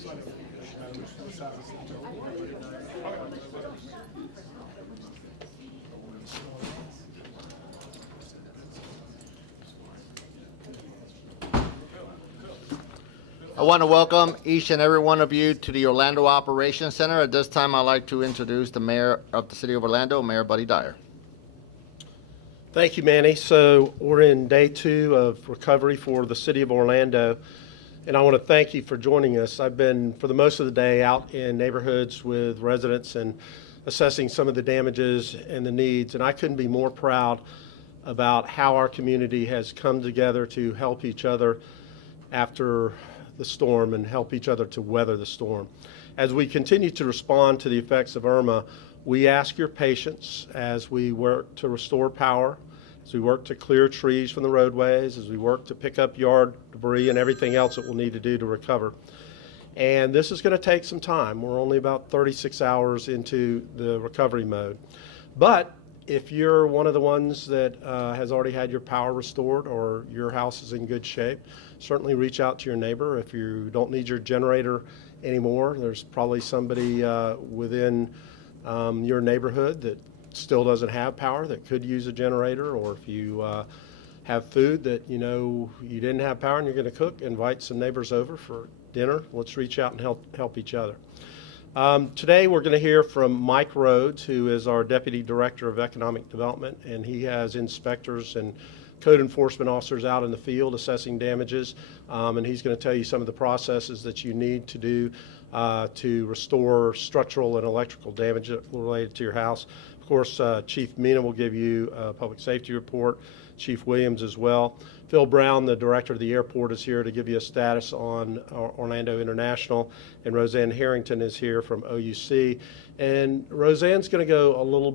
I want to welcome each and every one of you to the Orlando Operations Center. At this time, I'd like to introduce the Mayor of the City of Orlando, Mayor Buddy Dyer. Thank you, Manny. So we're in day 2 of recovery for the City of Orlando, and I want to thank you for joining us. I've been, for the most of the day, out in neighborhoods with residents and assessing some of the damages and the needs, and I couldn't be more proud about how our community has come together to help each other after the storm and help each other to weather the storm. As we continue to respond to the effects of Irma, we ask your patience as we work to restore power, as we work to clear trees from the roadways, as we work to pick up yard debris and everything else that we'll need to do to recover. And this is going to take some time. We're only about 36 hours into the recovery mode. But if you're one of the ones that has already had your power restored or your house is in good shape, certainly reach out to your neighbor. If you don't need your generator anymore, there's probably somebody within your neighborhood that still doesn't have power that could use a generator. Or if you have food that you know you didn't have power and you're going to cook, invite some neighbors over for dinner. Let's reach out and help each other. Today we're going to hear from Mike Rhodes, who is our Deputy Director of Economic Development, and he has inspectors and code enforcement officers out in the field assessing damages, and he's going to tell you some of the processes that you need to do to restore structural and electrical damage related to your house. Of course, Chief Mina will give you a public safety report, Chief Williams as well. Phil Brown, the director of the airport, is here to give you a status on Orlando International, and Roseanne Harrington is here from OUC. And Roseanne's going to go a little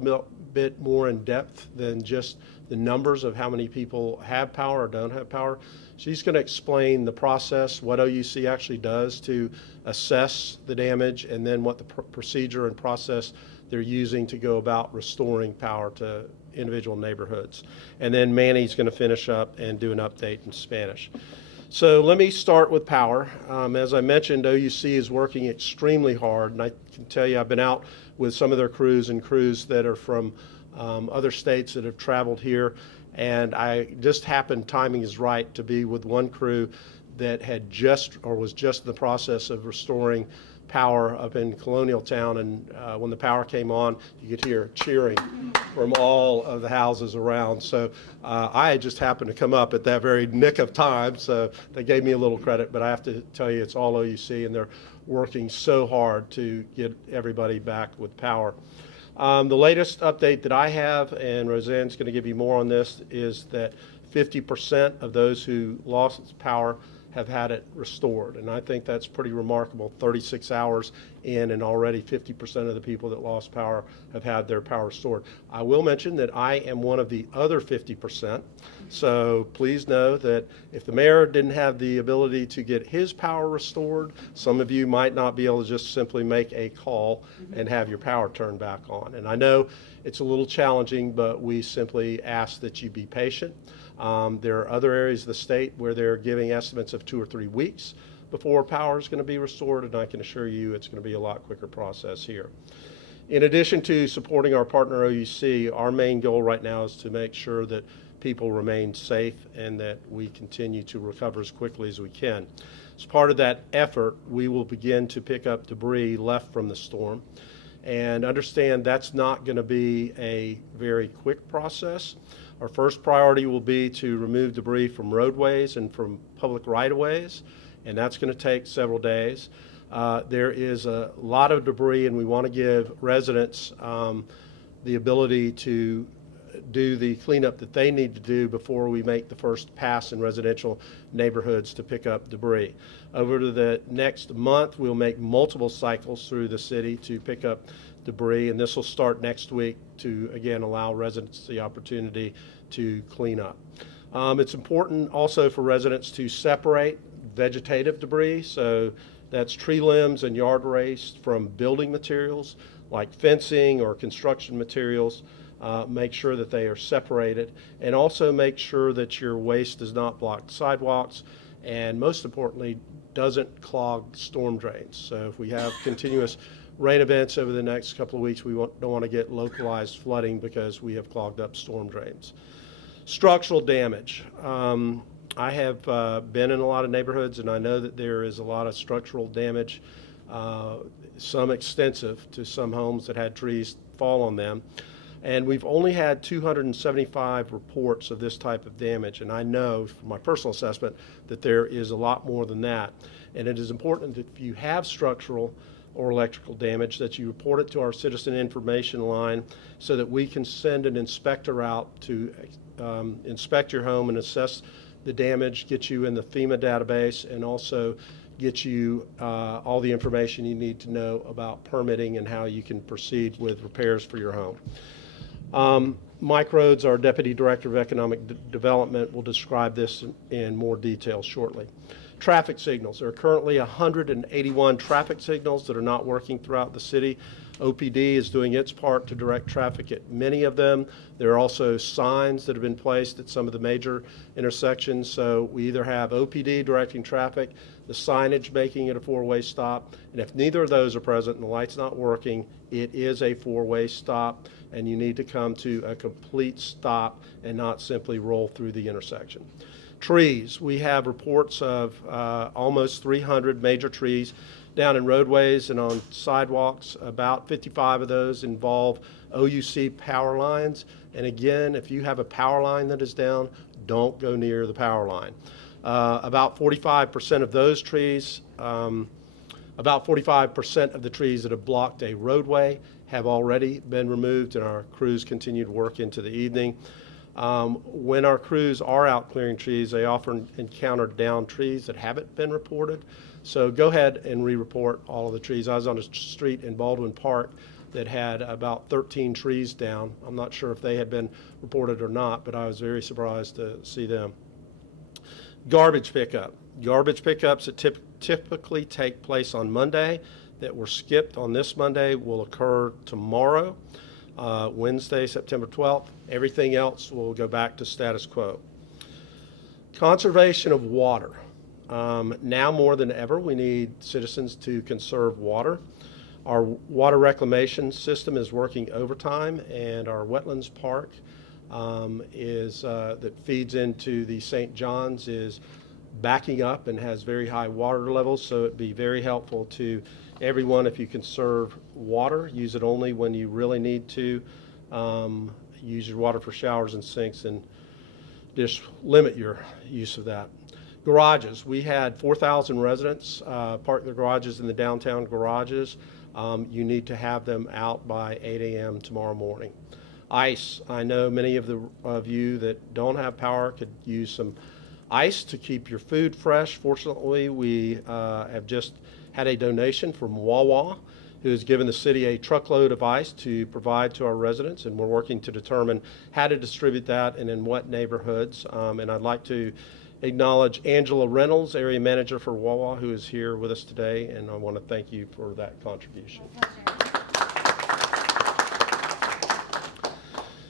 bit more in depth than just the numbers of how many people have power or don't have power. She's going to explain the process, what OUC actually does to assess the damage, and then what the procedure and process they're using to go about restoring power to individual neighborhoods. And then Manny's going to finish up and do an update in Spanish. So let me start with power. As I mentioned, OUC is working extremely hard, and I can tell you I've been out with some of their crews and crews that are from other states that have traveled here, and I just happened, timing is right, to be with one crew that had just or was just in the process of restoring power up in Colonial Town, and when the power came on, you could hear cheering from all of the houses around. So I just happened to come up at that very nick of time, so they gave me a little credit, but I have to tell you it's all OUC, and they're working so hard to get everybody back with power. The latest update that I have, and Roseanne's going to give you more on this, is that 50% of those who lost power have had it restored. And I think that's pretty remarkable, 36 hours in, and already 50% of the people that lost power have had their power restored. I will mention that I am one of the other 50%. So please know that if the mayor didn't have the ability to get his power restored, some of you might not be able to just simply make a call and have your power turned back on. And I know it's a little challenging, but we simply ask that you be patient. There are other areas of the state where they're giving estimates of 2 or 3 weeks before power is going to be restored, and I can assure you it's going to be a lot quicker process here. In addition to supporting our partner OUC, our main goal right now is to make sure that people remain safe and that we continue to recover as quickly as we can. As part of that effort, we will begin to pick up debris left from the storm, and understand that's not going to be a very quick process. Our first priority will be to remove debris from roadways and from public right-of-ways, and that's going to take several days. There is a lot of debris, and we want to give residents the ability to do the cleanup that they need to do before we make the first pass in residential neighborhoods to pick up debris. Over to the next month, we'll make multiple cycles through the city to pick up debris, and this will start next week to, again, allow residents the opportunity to clean up. It's important also for residents to separate vegetative debris, so that's tree limbs and yard waste, from building materials like fencing or construction materials. Make sure that they are separated, and also make sure that your waste does not block sidewalks, and most importantly, doesn't clog storm drains. So if we have continuous rain events over the next couple of weeks, we don't want to get localized flooding because we have clogged up storm drains. Structural damage. I have been in a lot of neighborhoods, and I know that there is a lot of structural damage, some extensive to some homes that had trees fall on them. And we've only had 275 reports of this type of damage, and I know from my personal assessment that there is a lot more than that. And it is important that if you have structural or electrical damage, that you report it to our citizen information line so that we can send an inspector out to inspect your home and assess the damage, get you in the FEMA database, and also get you all the information you need to know about permitting and how you can proceed with repairs for your home. Mike Rhodes, our Deputy Director of Economic Development, will describe this in more detail shortly. Traffic signals. There are currently 181 traffic signals that are not working throughout the city. OPD is doing its part to direct traffic at many of them. There are also signs that have been placed at some of the major intersections. So we either have OPD directing traffic, the signage making it a four-way stop, and if neither of those are present and the light's not working, it is a four-way stop, and you need to come to a complete stop and not simply roll through the intersection. Trees. We have reports of almost 300 major trees down in roadways and on sidewalks. About 55 of those involve OUC power lines. And again, if you have a power line that is down, don't go near the power line. About 45% of those trees, about 45% of the trees that have blocked a roadway have already been removed, and our crews continue to work into the evening. When our crews are out clearing trees, they often encounter downed trees that haven't been reported. So go ahead and re-report all of the trees. I was on a street in Baldwin Park that had about 13 trees down. I'm not sure if they had been reported or not, but I was very surprised to see them. Garbage pickup. Garbage pickups that typically take place on Monday that were skipped on this Monday will occur tomorrow, Wednesday, September 12th. Everything else will go back to status quo. Conservation of water. Now more than ever, we need citizens to conserve water. Our water reclamation system is working overtime, and our wetlands park that feeds into the St. John's is backing up and has very high water levels, so it'd be very helpful to everyone if you conserve water. Use it only when you really need to. Use your water for showers and sinks, and just limit your use of that. Garages. We had 4,000 residents park their garages in the downtown garages. You need to have them out by 8 a.m. tomorrow morning. Ice. I know many of you that don't have power could use some ice to keep your food fresh. Fortunately, we have just had a donation from Wawa, who has given the city a truckload of ice to provide to our residents, and we're working to determine how to distribute that and in what neighborhoods. And I'd like to acknowledge Angela Reynolds, area manager for Wawa, who is here with us today, and I want to thank you for that contribution.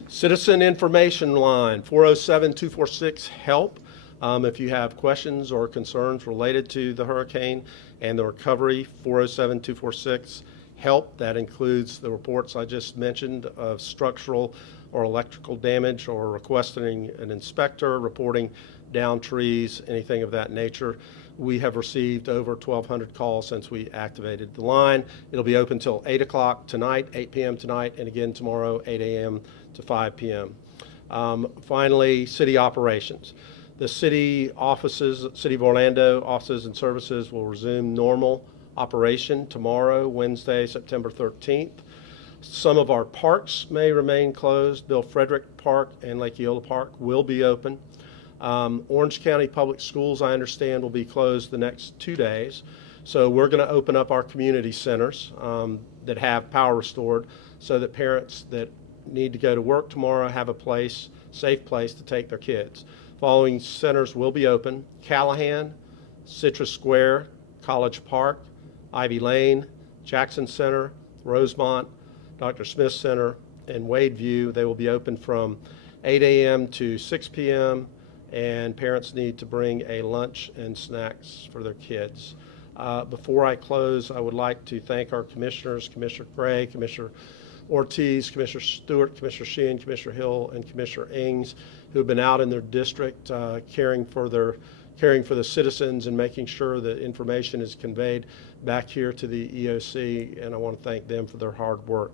Citizen information line, 407-246-HELP. If you have questions or concerns related to the hurricane and the recovery, 407-246-HELP. That includes the reports I just mentioned of structural or electrical damage, or requesting an inspector, reporting down trees, anything of that nature. We have received over 1,200 calls since we activated the line. It'll be open till 8 o'clock tonight, 8 p.m. tonight, and again tomorrow, 8 a.m. to 5 p.m. Finally, city operations. The city offices, City of Orlando offices and services will resume normal operation tomorrow, Wednesday, September 13th. Some of our parks may remain closed. Bill Frederick Park and Lake Eola Park will be open. Orange County Public Schools, I understand, will be closed the next 2 days. So we're going to open up our community centers that have power restored, so that parents that need to go to work tomorrow have a place, safe place to take their kids. Following centers will be open: Callahan, Citrus Square, College Park, Ivy Lane, Jackson Center, Rosemont, Dr. Smith Center, and Wade View. They will be open from 8 a.m. to 6 p.m. and parents need to bring a lunch and snacks for their kids. Before I close, I would like to thank our commissioners, Commissioner Gray, Commissioner Ortiz, Commissioner Stewart, Commissioner Sheehan, Commissioner Hill, and Commissioner Ings, who have been out in their district caring for the citizens and making sure that information is conveyed back here to the EOC, and I want to thank them for their hard work.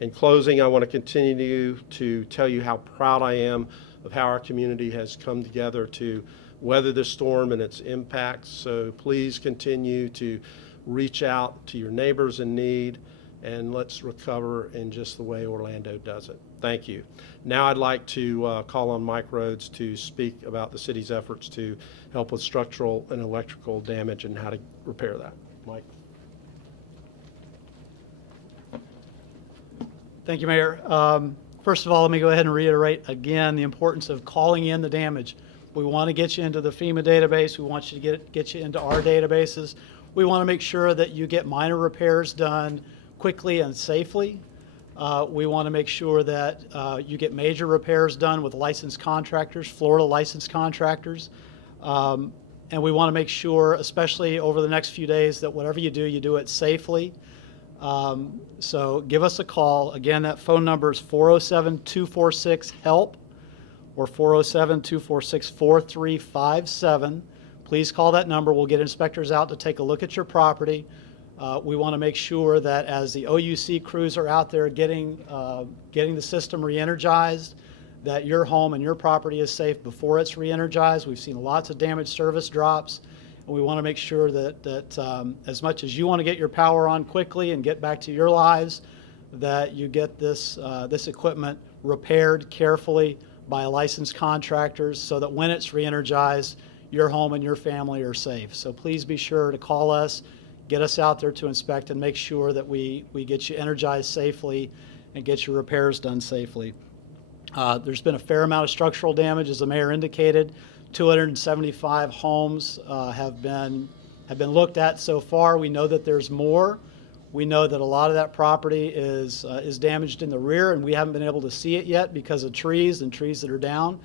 In closing, I want to continue to tell you how proud I am of how our community has come together to weather this storm and its impacts. So please continue to reach out to your neighbors in need, and let's recover in just the way Orlando does it. Thank you. Now I'd like to call on Mike Rhodes to speak about the city's efforts to help with structural and electrical damage and how to repair that. Mike. Thank you, Mayor. First of all, let me go ahead and reiterate again the importance of calling in the damage. We want to get you into the FEMA database. We want you to get you into our databases. We want to make sure that you get minor repairs done quickly and safely. We want to make sure that you get major repairs done with licensed contractors, Florida licensed contractors. And we want to make sure, especially over the next few days, that whatever you do it safely. So give us a call. Again, that phone number is 407-246-HELP or 407-246-4357. Please call that number. We'll get inspectors out to take a look at your property. We want to make sure that as the OUC crews are out there getting the system re-energized, that your home and your property is safe before it's re-energized. We've seen lots of damaged service drops. And we want to make sure that as much as you want to get your power on quickly and get back to your lives, that you get this equipment repaired carefully by licensed contractors so that when it's re-energized, your home and your family are safe. So please be sure to call us, get us out there to inspect, and make sure that we get you energized safely and get your repairs done safely. There's been a fair amount of structural damage, as the mayor indicated. 275 homes have been looked at so far. We know that there's more. We know that a lot of that property is damaged in the rear, and we haven't been able to see it yet because of trees and trees that are down.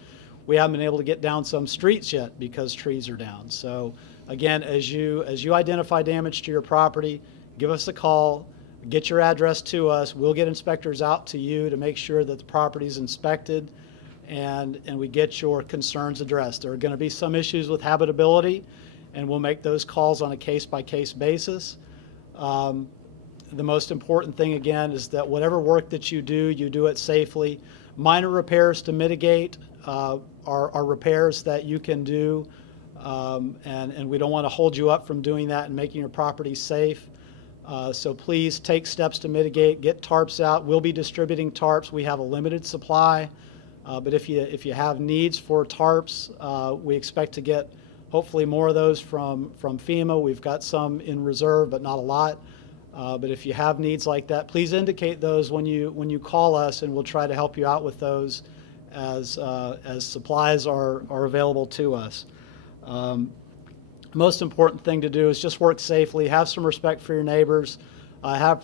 We haven't been able to get down some streets yet because trees are down. So again, as you identify damage to your property, give us a call, get your address to us. We'll get inspectors out to you to make sure that the property is inspected and we get your concerns addressed. There are going to be some issues with habitability, and we'll make those calls on a case-by-case basis. The most important thing, again, is that whatever work that you do it safely. Minor repairs to mitigate are repairs that you can do, and we don't want to hold you up from doing that and making your property safe. So please take steps to mitigate, get tarps out. We'll be distributing tarps. We have a limited supply, but if you have needs for tarps, we expect to get hopefully more of those from FEMA. We've got some in reserve, but not a lot. But if you have needs like that, please indicate those when you call us, and we'll try to help you out with those as supplies are available to us. Most important thing to do is just work safely, have some respect for your neighbors, have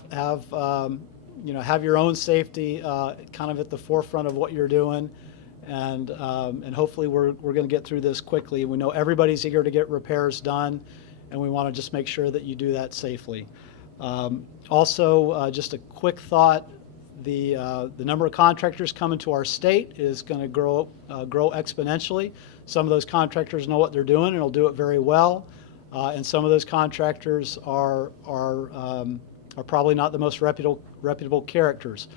your own safety kind of at the forefront of what you're doing, and hopefully we're going to get through this quickly. We know everybody's eager to get repairs done, and we want to just make sure that you do that safely. Also, just a quick thought: the number of contractors coming to our state is going to grow exponentially. Some of those contractors know what they're doing and will do it very well, and some of those contractors are probably not the most reputable characters.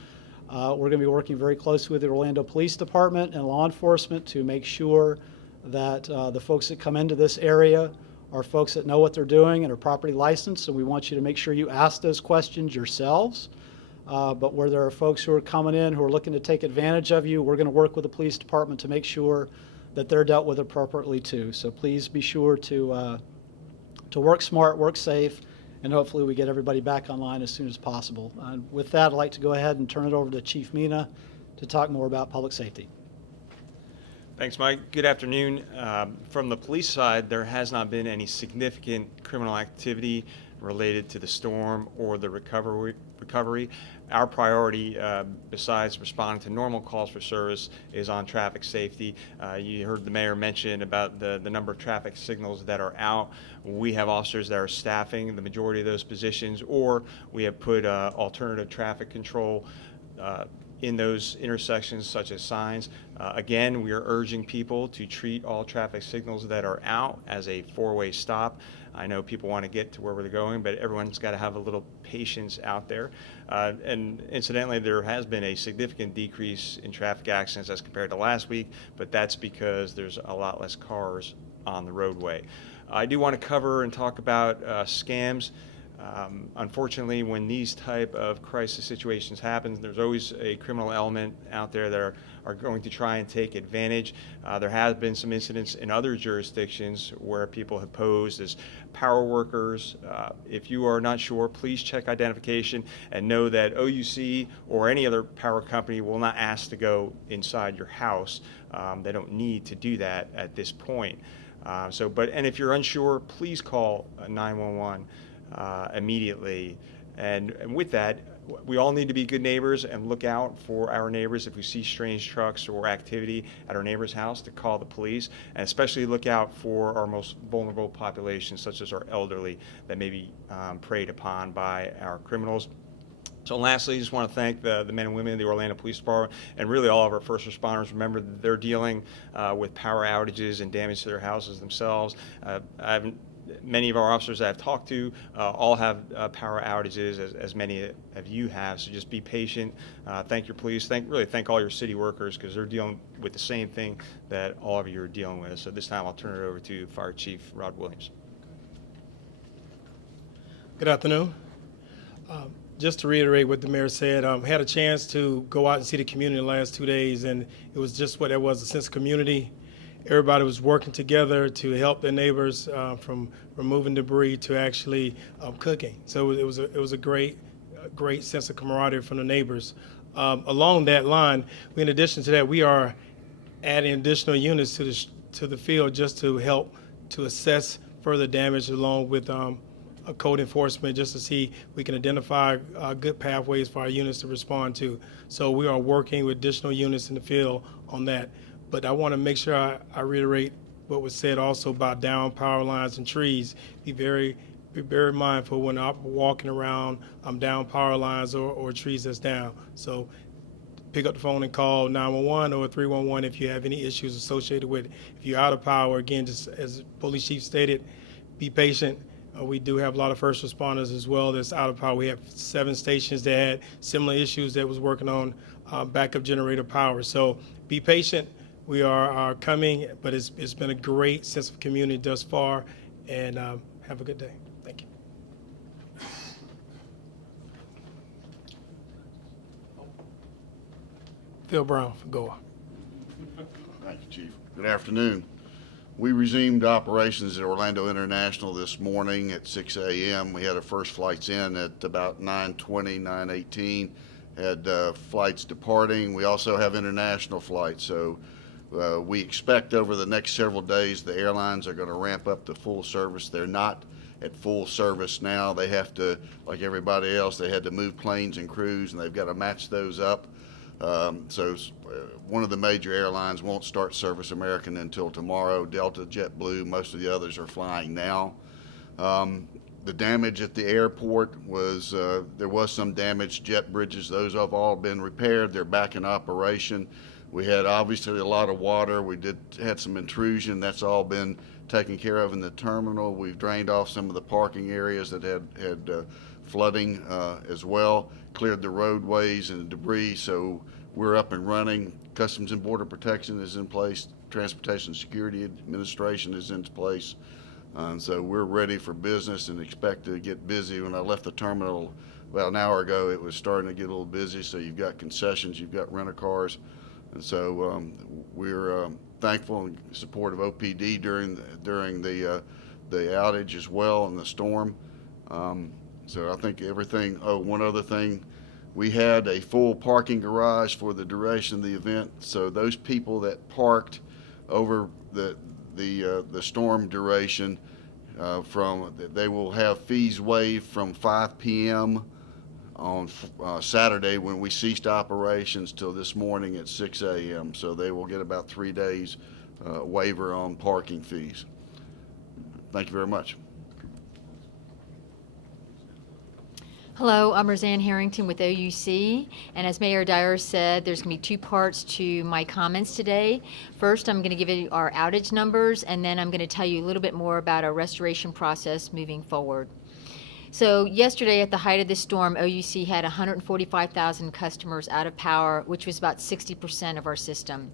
We're going to be working very closely with the Orlando Police Department and law enforcement to make sure that the folks that come into this area are folks that know what they're doing and are properly licensed, and we want you to make sure you ask those questions yourselves. But where there are folks who are coming in who are looking to take advantage of you, we're going to work with the police department to make sure that they're dealt with appropriately too. So please be sure to work smart, work safe, and hopefully we get everybody back online as soon as possible. And with that, I'd like to go ahead and turn it over to Chief Mina to talk more about public safety. Thanks, Mike. Good afternoon. From the police side, there has not been any significant criminal activity related to the storm or the recovery recovery. Our priority, besides responding to normal calls for service, is on traffic safety. You heard the mayor mention about the number of traffic signals that are out. We have officers that are staffing the majority of those positions, or we have put alternative traffic control in those intersections, such as signs. Again, we are urging people to treat all traffic signals that are out as a four-way stop. I know people want to get to where they're going, but everyone's got to have a little patience out there. And incidentally, there has been a significant decrease in traffic accidents as compared to last week, but that's because there's a lot less cars on the roadway. I do want to cover and talk about scams. Unfortunately, when these type of crisis situations happen, there's always a criminal element out there that are going to try and take advantage. There have been some incidents in other jurisdictions where people have posed as power workers. If you are not sure, please check identification and know that OUC or any other power company will not ask to go inside your house. They don't need to do that at this point. And if you're unsure, please call 911. Immediately. And with that, we all need to be good neighbors and look out for our neighbors. If we see strange trucks or activity at our neighbor's house, to call the police, and especially look out for our most vulnerable populations, such as our elderly, that may be preyed upon by our criminals. So lastly, I just want to thank the men and women of the Orlando Police Department and really all of our first responders. Remember, they're dealing with power outages and damage to their houses themselves. Many of our officers that I've talked to all have power outages, as many of you have, so just be patient. Thank your police. Thank all your city workers, because they're dealing with the same thing that all of you are dealing with. So this time I'll turn it over to Fire Chief Rod Williams. Good afternoon. Just to reiterate what the mayor said, had a chance to go out and see the community the last 2 days, and it was just what it was, a sense of community. Everybody was working together to help their neighbors from removing debris to actually cooking. So it was a great sense of camaraderie from the neighbors. Along that line, in addition to that, we are adding additional units to the field just to help to assess further damage, along with code enforcement, just to see we can identify good pathways for our units to respond to. So we are working with additional units in the field on that. But I want to make sure I reiterate what was said also about down power lines and trees. Be very mindful when I'm walking around down power lines or trees that's down. So pick up the phone and call 911 or 311 if you have any issues associated with it. If you're out of power, again, just as Police Chief stated, be patient. We do have a lot of first responders as well that's out of power. We have 7 stations that had similar issues that was working on backup generator power. So be patient. We are coming, but it's been a great sense of community thus far, and have a good day. Thank you. Phil Brown for GOA. Thank you, Chief. Good afternoon. We resumed operations at Orlando International this morning at 6 a.m. We had our first flights in at about 9:20, 9:18. Had flights departing. We also have international flights, so we expect over the next several days the airlines are going to ramp up to full service. They're not at full service now. They have to, like everybody else, they had to move planes and crews, and they've got to match those up. So one of the major airlines won't start service American until tomorrow. Delta, JetBlue, most of the others are flying now. The damage at the airport was, there was some damage, jet bridges. Those have all been repaired. They're back in operation. We had obviously a lot of water. We had some intrusion. That's all been taken care of in the terminal. We've drained off some of the parking areas that had flooding as well, cleared the roadways and the debris, so we're up and running. Customs and Border Protection is in place. Transportation Security Administration is in place. So we're ready for business and expect to get busy. When I left the terminal about an hour ago, it was starting to get a little busy. So you've got concessions, you've got rent-a-cars. And so we're thankful and supportive of OPD during the outage as well and the storm. So I think everything. Oh, one other thing, we had a full parking garage for the duration of the event. So those people that parked over the storm duration, they will have fees waived from 5 p.m. on Saturday when we ceased operations till this morning at 6 a.m. So they will get about 3 days waiver on parking fees. Thank you very much. Hello, I'm Roseanne Harrington with OUC, and as Mayor Dyer said, there's going to be two parts to my comments today. First, I'm going to give you our outage numbers, and then I'm going to tell you a little bit more about our restoration process moving forward. So yesterday, at the height of this storm, OUC had 145,000 customers out of power, which was about 60% of our system.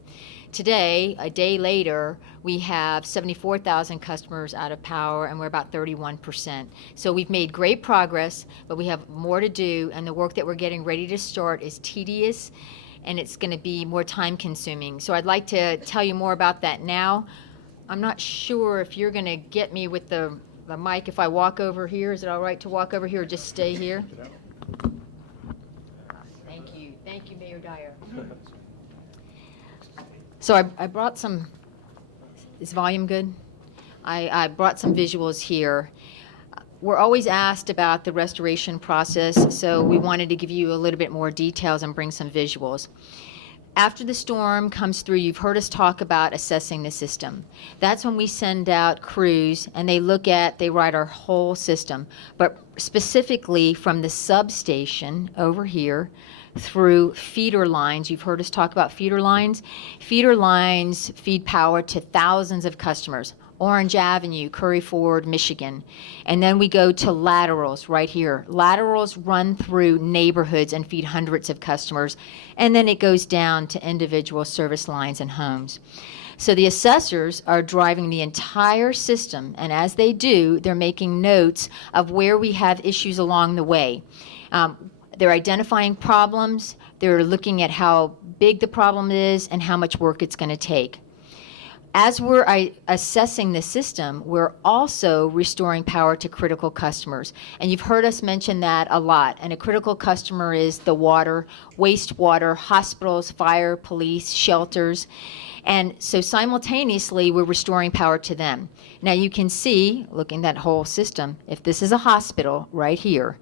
Today, a day later, we have 74,000 customers out of power, and we're about 31%. So we've made great progress, but we have more to do, and the work that we're getting ready to start is tedious, and it's going to be more time-consuming. So I'd like to tell you more about that now. I'm not sure if you're going to get me with the mic if I walk over here. Is it all right to walk over here or just stay here? Thank you. Thank you, Mayor Dyer. So I brought some, is volume good? I brought some visuals here. We're always asked about the restoration process, so we wanted to give you a little bit more details and bring some visuals. After the storm comes through, you've heard us talk about assessing the system. That's when we send out crews and they write our whole system, but specifically from the substation over here through feeder lines. You've heard us talk about feeder lines. Feeder lines feed power to thousands of customers. Orange Avenue, Curry Ford, Michigan. And then we go to laterals right here. Laterals run through neighborhoods and feed hundreds of customers. And then it goes down to individual service lines and homes. So the assessors are driving the entire system, and as they do, they're making notes of where we have issues along the way. They're identifying problems, they're looking at how big the problem is and how much work it's going to take. As we're assessing the system, we're also restoring power to critical customers. And you've heard us mention that a lot. And a critical customer is the water, wastewater, hospitals, fire, police, shelters. And so simultaneously, we're restoring power to them. Now you can see, looking at that whole system, if this is a hospital right here,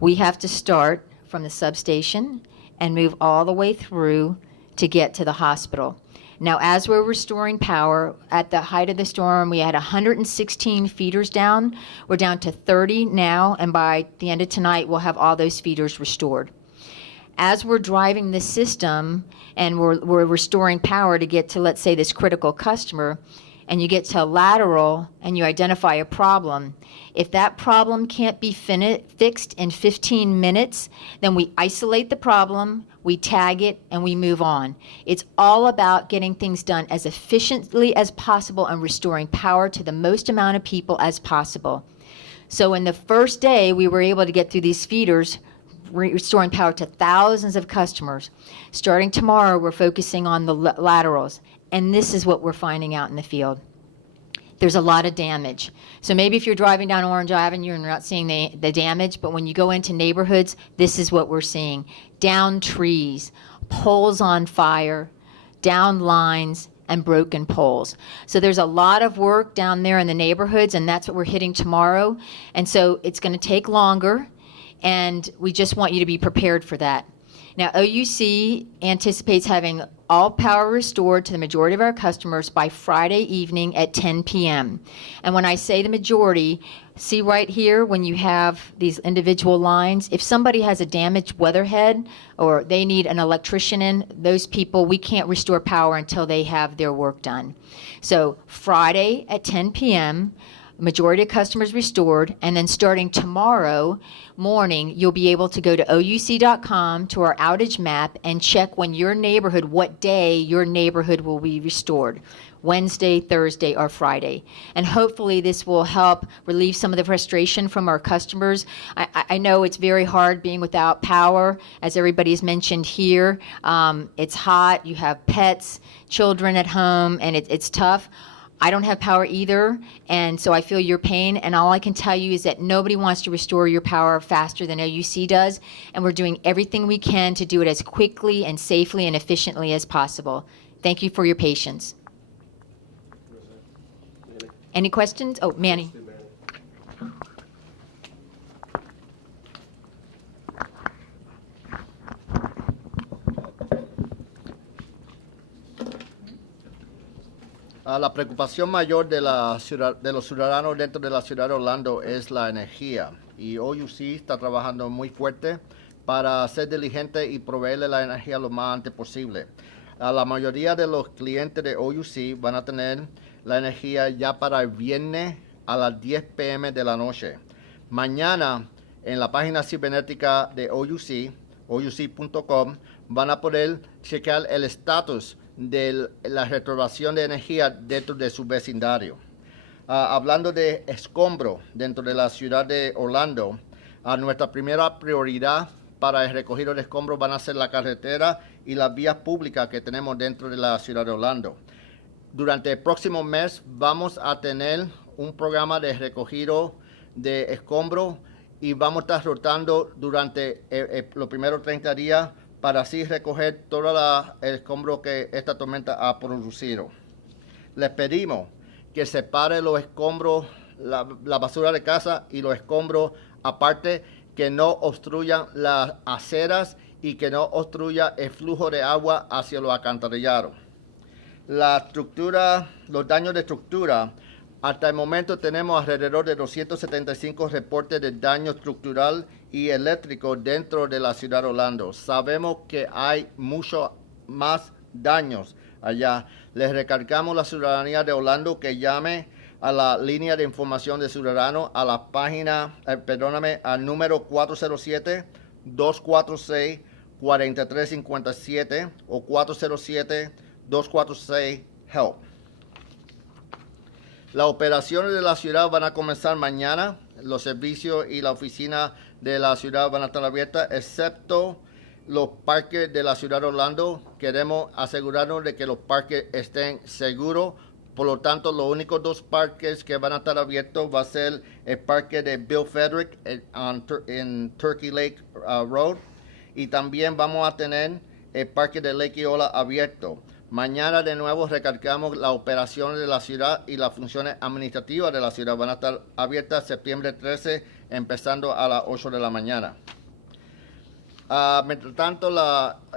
we have to start from the substation and move all the way through to get to the hospital. Now, as we're restoring power, at the height of the storm, we had 116 feeders down. We're down to 30 now, and by the end of tonight, we'll have all those feeders restored. As we're driving the system and we're restoring power to get to, let's say, this critical customer, and you get to a lateral and you identify a problem, if that problem can't be fixed in 15 minutes, then we isolate the problem, we tag it, and we move on. It's all about getting things done as efficiently as possible and restoring power to the most amount of people as possible. So in the first day, we were able to get through these feeders, restoring power to thousands of customers. Starting tomorrow, we're focusing on the laterals, and this is what we're finding out in the field. There's a lot of damage. So maybe if you're driving down Orange Avenue and you're not seeing the damage, but when you go into neighborhoods, this is what we're seeing. Down trees, poles on fire, down lines, and broken poles. So there's a lot of work down there in the neighborhoods, and that's what we're hitting tomorrow. And so it's going to take longer, and we just want you to be prepared for that. Now, OUC anticipates having all power restored to the majority of our customers by Friday evening at 10 p.m. And when I say the majority, see right here when you have these individual lines, if somebody has a damaged weatherhead or they need an electrician in, those people, we can't restore power until they have their work done. So Friday at 10 p.m., majority of customers restored, and then starting tomorrow morning, you'll be able to go to ouc.com to our outage map and check when your neighborhood, what day your neighborhood will be restored, Wednesday, Thursday, or Friday. And hopefully this will help relieve some of the frustration from our customers. I know it's very hard being without power, as everybody's mentioned here. It's hot, you have pets, children at home, and it's tough. I don't have power either, and so I feel your pain, and all I can tell you is that nobody wants to restore your power faster than OUC does, and we're doing everything we can to do it as quickly and safely and efficiently as possible. Thank you for your patience. Any questions? Oh, Manny. La preocupación mayor de los ciudadanos dentro de la ciudad de Orlando es la energía y OUC está trabajando muy fuerte para ser diligente y proveerle la energía lo más antes posible. La mayoría de los clientes de OUC van a tener la energía ya para el viernes a las 10 p.m. de la noche. Mañana en la página cibernética de OUC, ouc.com, van a poder checar el estatus de la restauración de energía dentro de su vecindario. Hablando de escombro dentro de la ciudad de Orlando, nuestra primera prioridad para el recogido de escombros van a ser la carretera y las vías públicas que tenemos dentro de la ciudad de Orlando. Durante el próximo mes vamos a tener un programa de recogido de escombros y vamos a estar rotando durante los primeros 30 días para así recoger todo el escombro que esta tormenta ha producido. Les pedimos que separe los escombros, la basura de casa y los escombros aparte, que no obstruyan las aceras y que no obstruya el flujo de agua hacia los alcantarillados. Los daños de estructura, hasta el momento tenemos alrededor de 275 reportes de daño estructural y eléctrico dentro de la ciudad de Orlando. Sabemos que hay mucho más daños allá. Les recargamos a la ciudadanía de Orlando que llame a la línea de información de ciudadanos, a la página, al número 407-246-4357 o 407-246-HELP. Las operaciones de la ciudad van a comenzar mañana. Los servicios y la oficina de la ciudad van a estar abiertas, excepto los parques de la ciudad de Orlando. Queremos asegurarnos de que los parques estén seguros. Por lo tanto, los únicos dos parques que van a estar abiertos va a ser el parque de Bill Frederick en Turkey Lake Road. Y también vamos a tener el parque de Lake Eola abierto. Mañana de nuevo recargamos las operaciones de la ciudad y las funciones administrativas de la ciudad van a estar abiertas septiembre 13, empezando a las 8 de la mañana. Mientras tanto,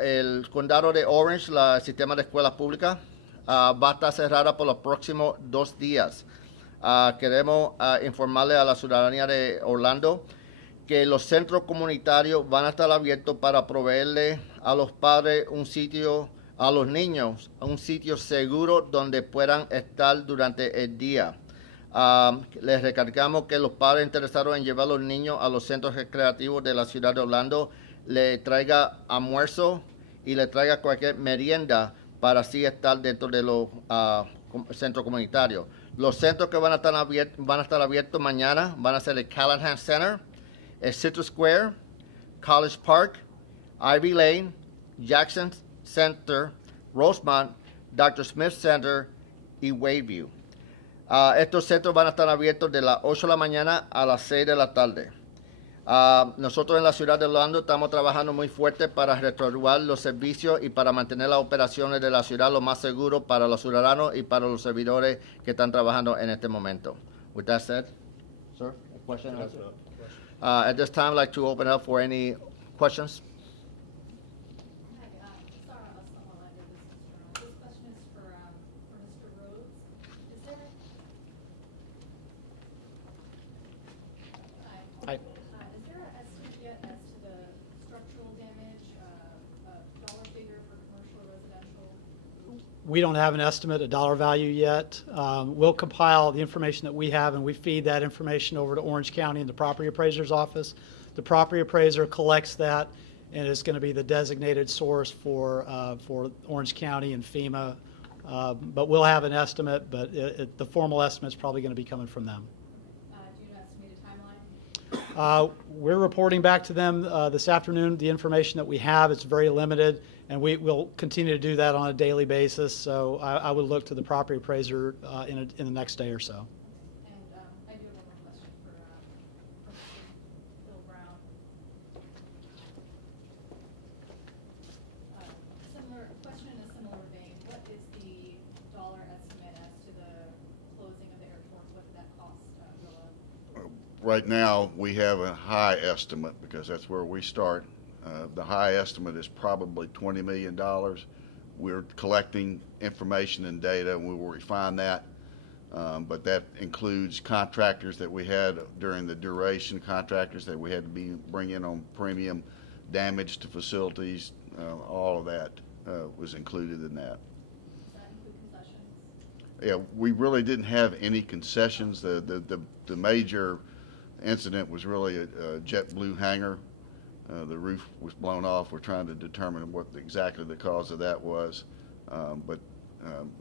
el condado de Orange, el sistema de escuelas públicas, va a estar cerrada por los próximos 2 días. Queremos informarle a la ciudadanía de Orlando que los centros comunitarios van a estar abiertos para proveerle a los padres un sitio, a los niños, un sitio seguro donde puedan estar durante el día. Les recargamos que los padres interesados en llevar a los niños a los centros recreativos de la ciudad de Orlando le traiga almuerzo y le traiga cualquier merienda para así estar dentro de los centros comunitarios. Los centros que van a estar abiertos mañana van a ser el Callahan Center, el Citrus Square, College Park, Ivy Lane, Jackson Center, Rosemont, Dr. Smith Center y Wayview. Estos centros van a estar abiertos de las 8 de la mañana a las 6 de la tarde. Nosotros en la ciudad de Orlando estamos trabajando muy fuerte para restaurar los servicios y para mantener las operaciones de la ciudad lo más seguro para los ciudadanos y para los servidores que están trabajando en este momento. With that said, sir, a question? At this time, I'd like to open up for any questions. This question is for Mr. Rhodes. Is there? Hi. Is there an estimate yet as to the structural damage, a dollar figure for commercial, residential? We don't have an estimate, a dollar value yet. We'll compile the information that we have, and we feed that information over to Orange County and the property appraiser's office. The property appraiser collects that, and it's going to be the designated source for Orange County and FEMA. But we'll have an estimate, but the formal estimate is probably going to be coming from them. Do you have an estimated timeline? We're reporting back to them this afternoon the information that we have. It's very limited, and we will continue to do that on a daily basis. So I would look to the property appraiser in the next day or so. And I do have one more question for Mr. Bill Brown. Similar question in a similar vein. What is the dollar estimate as to the closing of the airport? What did that cost, Willa? Right now, we have a high estimate because that's where we start. The high estimate is probably $20 million. We're collecting information and data, and we will refine that. But that includes contractors that we had during the duration, contractors that we had to bring in on premium, damage to facilities, all of that was included in that. Does that include concessions? Yeah, we really didn't have any concessions. The major incident was really a JetBlue hangar. The roof was blown off. We're trying to determine what exactly the cause of that was. But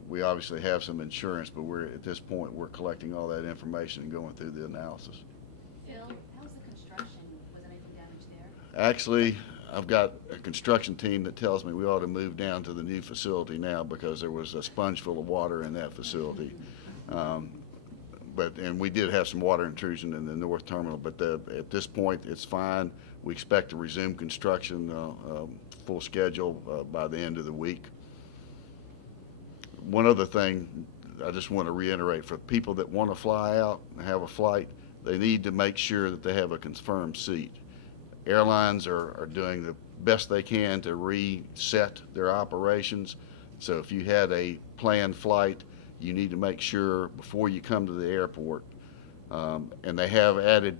we obviously have some insurance, but at this point, we're collecting all that information and going through the analysis. Phil, how was the construction? Was anything damaged there? Actually, I've got a construction team that tells me we ought to move down to the new facility now because there was a sponge full of water in that facility. And we did have some water intrusion in the north terminal, but at this point, it's fine. We expect to resume construction full schedule by the end of the week. One other thing I just want to reiterate, for people that want to fly out and have a flight, they need to make sure that they have a confirmed seat. Airlines are doing the best they can to reset their operations. So if you had a planned flight, you need to make sure before you come to the airport. And the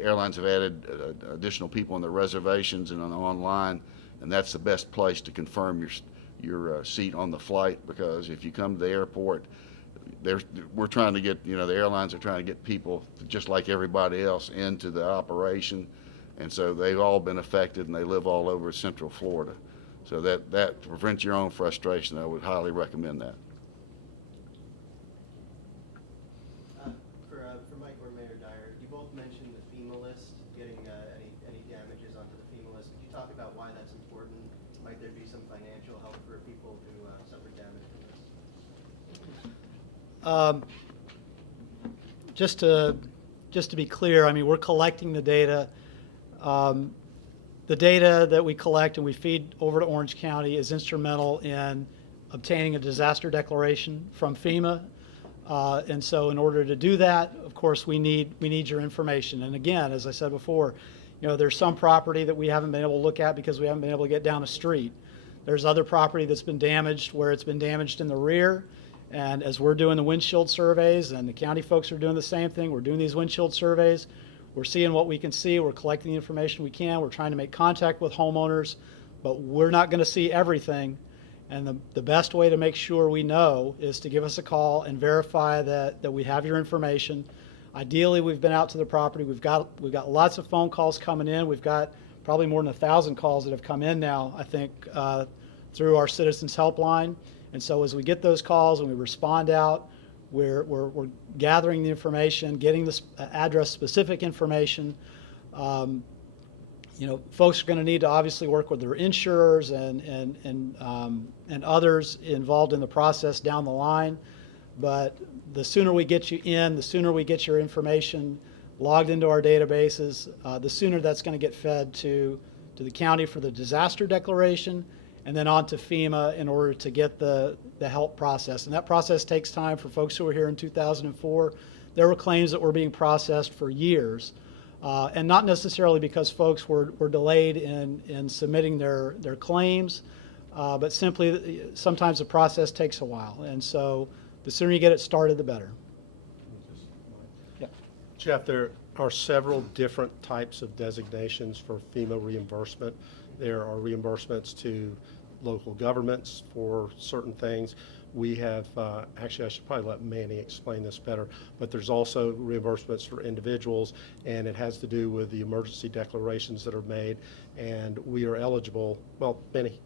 airlines have added additional people in the reservations and online, and that's the best place to confirm your seat on the flight, because if you come to the airport, we're trying to get, the airlines are trying to get people just like everybody else into the operation, and so they've all been affected, and they live all over Central Florida. So that to prevent your own frustration, I would highly recommend that. For Mike or Mayor Dyer, you both mentioned the FEMA list, getting any damages onto the FEMA list. Could you talk about why that's important? Might there be some financial help for people who suffered damage from this? Just to be clear, I mean, we're collecting the data. The data that we collect and we feed over to Orange County is instrumental in obtaining a disaster declaration from FEMA. And so in order to do that, of course, we need your information. And again, as I said before, there's some property that we haven't been able to look at because we haven't been able to get down a street. There's other property that's been damaged where it's been damaged in the rear. And as we're doing the windshield surveys, and the county folks are doing the same thing, we're doing these windshield surveys, we're seeing what we can see, we're collecting the information we can, we're trying to make contact with homeowners, but we're not going to see everything. And the best way to make sure we know is to give us a call and verify that we have your information. Ideally, we've been out to the property. We've got lots of phone calls coming in. We've got probably more than 1,000 calls that have come in now, I think, through our Citizens Helpline. And so as we get those calls and we respond out, we're gathering the information, getting the address-specific information. Folks are going to need to obviously work with their insurers and others involved in the process down the line. But the sooner we get you in, the sooner we get your information logged into our databases, the sooner that's going to get fed to the county for the disaster declaration, and then on to FEMA in order to get the help process. And that process takes time. For folks who were here in 2004, there were claims that were being processed for years. And not necessarily because folks were delayed in submitting their claims, but simply sometimes the process takes a while. And so the sooner you get it started, the better. Yeah. Jeff, there are several different types of designations for FEMA reimbursement. There are reimbursements to local governments for certain things. We have, actually, I should probably let Manny explain this better, but there's also reimbursements for individuals, and it has to do with the emergency declarations that are made, and we are eligible. Well, Manny.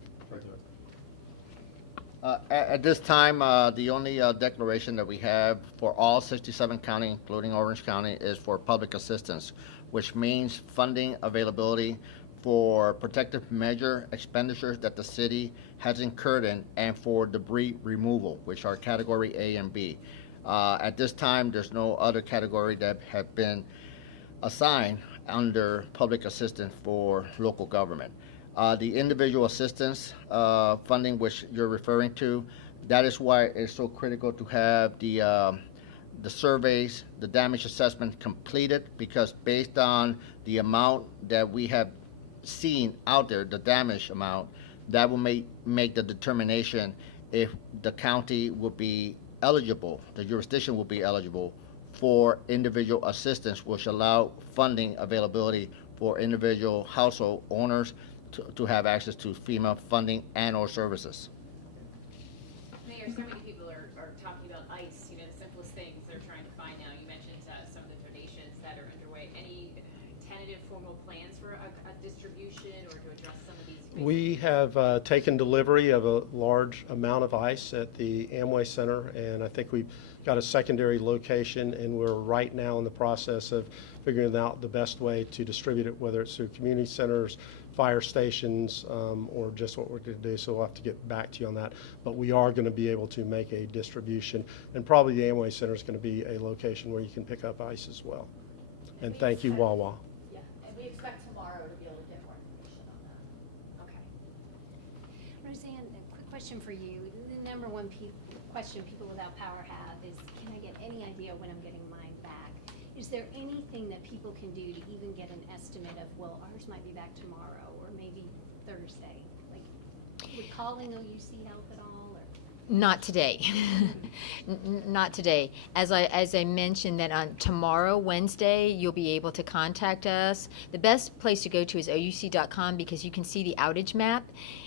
At this time, the only declaration that we have for all 67 counties, including Orange County, is for public assistance, which means funding availability for protective measure expenditures that the city has incurred in, and for debris removal, which are category A and B. At this time, there's no other category that have been assigned under public assistance for local government. The individual assistance funding, which you're referring to, that is why it's so critical to have the surveys, the damage assessment completed, because based on the amount that we have seen out there, the damage amount, that will make the determination if the county will be eligible, the jurisdiction will be eligible for individual assistance, which allow funding availability for individual household owners to have access to FEMA funding and/or services. Mayor, so many people are talking about ICE, the simplest things they're trying to find now. You mentioned some of the donations that are underway. Any tentative formal plans for a distribution or to address some of these? We have taken delivery of a large amount of ice at the Amway Center, and I think we've got a secondary location, and we're right now in the process of figuring out the best way to distribute it, whether it's through community centers, fire stations, or just what we're going to do. So we'll have to get back to you on that. But we are going to be able to make a distribution, and probably the Amway Center is going to be a location where you can pick up ice as well. And thank you, Wawa. Yeah, and we expect tomorrow to be able to get more information on that. Okay. Roseanne, a quick question for you. The number one question people without power have is, can I get any idea when I'm getting mine back? Is there anything that people can do to even get an estimate of, well, ours might be back tomorrow or maybe Thursday? Like, would calling OUC help at all? Or? Not today. Not today. As I mentioned that on tomorrow, Wednesday, you'll be able to contact us. The best place to go to is ouc.com because you can see the outage map,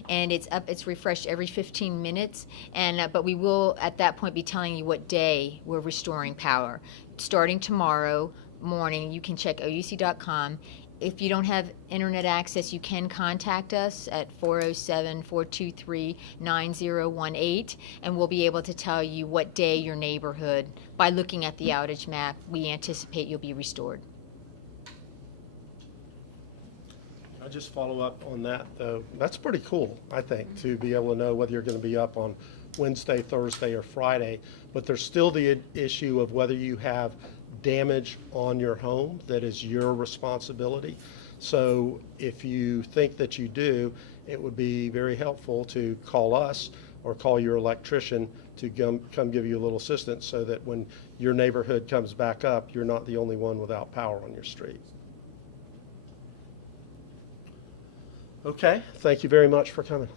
and it's refreshed every 15 minutes. And but we will at that point be telling you what day we're restoring power. Starting tomorrow morning, you can check ouc.com. If you don't have internet access, you can contact us at 407-423-9018, and we'll be able to tell you what day your neighborhood, by looking at the outage map, we anticipate you'll be restored. I'll just follow up on that, though. That's pretty cool, I think, to be able to know whether you're going to be up on Wednesday, Thursday, or Friday. But there's still the issue of whether you have damage on your home that is your responsibility. So if you think that you do, it would be very helpful to call us or call your electrician to come give you a little assistance so that when your neighborhood comes back up, you're not the only one without power on your street. Okay, thank you very much for coming.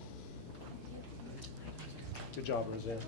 Good job, Roseanne.